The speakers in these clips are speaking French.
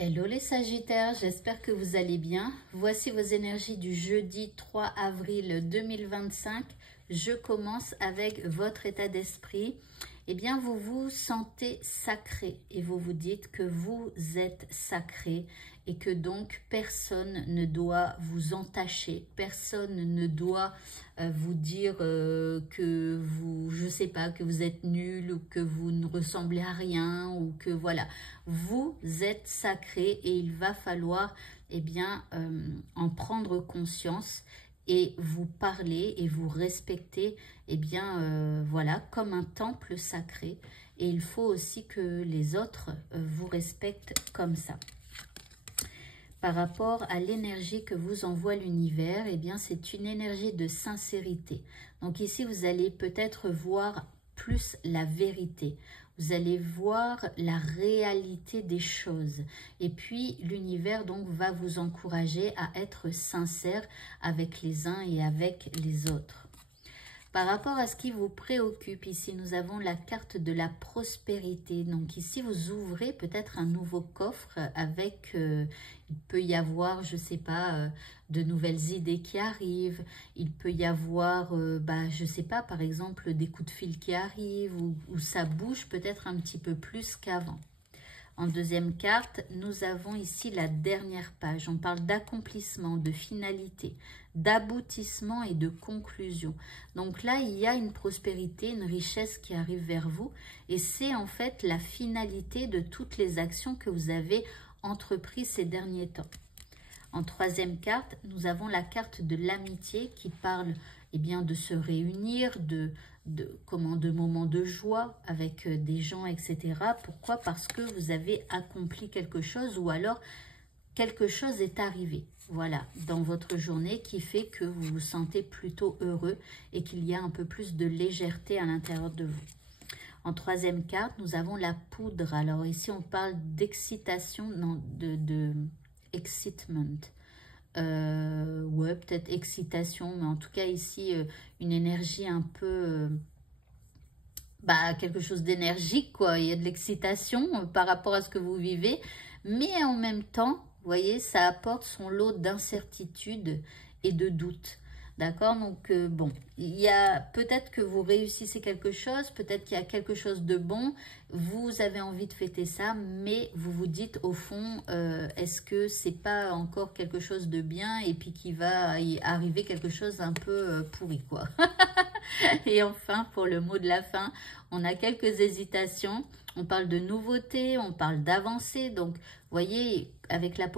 Hello les Sagittaires, j'espère que vous allez bien. Voici vos énergies du jeudi 3 avril 2025. Je commence avec votre état d'esprit. Eh bien, vous vous sentez sacré et vous vous dites que vous êtes sacré et que donc personne ne doit vous entacher, personne ne doit vous dire que vous, je sais pas, que vous êtes nul ou que vous ne ressemblez à rien ou que voilà, vous êtes sacré et il va falloir eh bien en prendre conscience et vous parler et vous respecter, eh bien, voilà, comme un temple sacré. Et il faut aussi que les autres vous respectent comme ça. Par rapport à l'énergie que vous envoie l'univers, eh bien, c'est une énergie de sincérité. Donc ici, vous allez peut-être voir plus la vérité. Vous allez voir la réalité des choses. Et puis, l'univers donc va vous encourager à être sincère avec les uns et avec les autres. Par rapport à ce qui vous préoccupe, ici, nous avons la carte de la prospérité. Donc ici, vous ouvrez peut-être un nouveau coffre avec, il peut y avoir, je ne sais pas, de nouvelles idées qui arrivent. Il peut y avoir, je ne sais pas, par exemple, des coups de fil qui arrivent ou ça bouge peut-être un petit peu plus qu'avant. En deuxième carte, nous avons ici la dernière page. On parle d'accomplissement, de finalité, d'aboutissement et de conclusion. Donc là, il y a une prospérité, une richesse qui arrive vers vous. Et c'est en fait la finalité de toutes les actions que vous avez entreprises ces derniers temps. En troisième carte, nous avons la carte de l'amitié qui parle eh bien, de se réunir, de moments de joie avec des gens, etc. Pourquoi? Parce que vous avez accompli quelque chose ou alors quelque chose est arrivé. Voilà, dans votre journée qui fait que vous vous sentez plutôt heureux et qu'il y a un peu plus de légèreté à l'intérieur de vous. En troisième carte, nous avons la poudre. Alors ici, on parle d'excitation, non, de excitement. Ouais, peut-être excitation, mais en tout cas ici, une énergie un peu... quelque chose d'énergique, quoi. Il y a de l'excitation par rapport à ce que vous vivez. Mais en même temps, vous voyez, ça apporte son lot d'incertitude et de doute. D'accord? Donc, bon, il y a peut-être que vous réussissez quelque chose, peut-être qu'il y a quelque chose de bon, vous avez envie de fêter ça, mais vous vous dites au fond, est-ce que c'est pas encore quelque chose de bien et puis qu'il va y arriver quelque chose un peu pourri, quoi. Et enfin, pour le mot de la fin, on a quelques hésitations. On parle de nouveautés, on parle d'avancée. Donc, vous voyez, avec la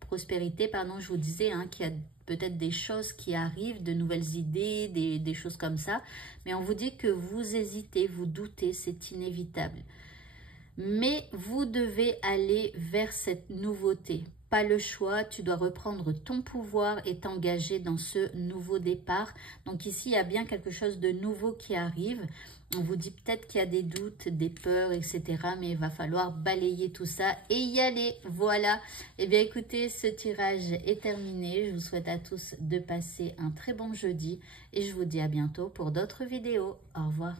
prospérité, pardon, je vous disais qu'il y a peut-être des choses qui arrivent, de nouvelles idées, des choses comme ça. Mais on vous dit que vous hésitez, vous doutez, c'est inévitable. Mais vous devez aller vers cette nouveauté. Pas le choix, tu dois reprendre ton pouvoir et t'engager dans ce nouveau départ. Donc ici, il y a bien quelque chose de nouveau qui arrive. On vous dit peut-être qu'il y a des doutes, des peurs, etc. Mais il va falloir balayer tout ça et y aller. Voilà. Eh bien, écoutez, ce tirage est terminé. Je vous souhaite à tous de passer un très bon jeudi. Et je vous dis à bientôt pour d'autres vidéos. Au revoir.